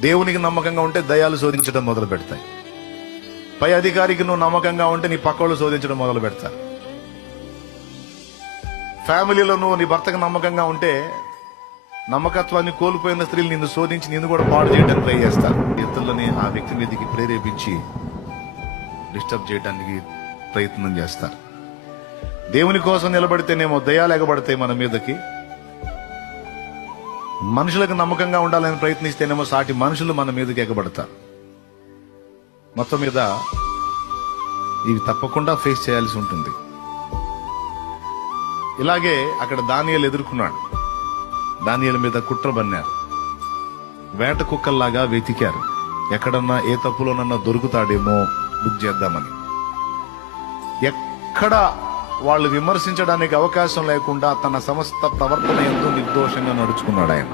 దేవునికి నమ్మకంగా ఉంటే దయ్యాలు శోధించడం మొదలు పెడతాయి. పై అధికారికి నువ్వు నమ్మకంగా ఉంటే నీ పక్కోళ్ళు శోధించడం మొదలు పెడతారు. ఫ్యామిలీలో నువ్వు నీ భర్తకు నమ్మకంగా ఉంటే నమ్మకత్వాన్ని కోల్పోయిన స్త్రీలు నిన్ను శోధించి నిన్ను కూడా పాడు చేయడానికి ట్రై చేస్తారు. ఇతరులని ఆ వ్యక్తి మీదకి ప్రేరేపించి డిస్టర్బ్ చేయడానికి ప్రయత్నం చేస్తారు. దేవుని కోసం నిలబడితేనేమో దయ్యాలు ఎగబడతాయి మన మీదకి. మనుషులకు నమ్మకంగా ఉండాలని ప్రయత్నిస్తేనేమో సాటి మనుషులు మన మీదకి ఎగబడతారు. మొత్తం మీద ఇవి తప్పకుండా ఫేస్ చేయాల్సి ఉంటుంది. ఇలాగే అక్కడ దానియేలు ఎదుర్కొన్నాడు. దానియేలు మీద కుట్ర బన్నారు. వేట కుక్కల్లాగా వెతికారు, ఎక్కడన్నా ఏ తప్పులోనన్నా దొరుకుతాడేమో బుక్ చేద్దామని. ఎక్కడ వాళ్ళు విమర్శించడానికి అవకాశం లేకుండా తన సమస్త ప్రవర్తన ఎంతో నిర్దోషంగా నడుచుకున్నాడు ఆయన.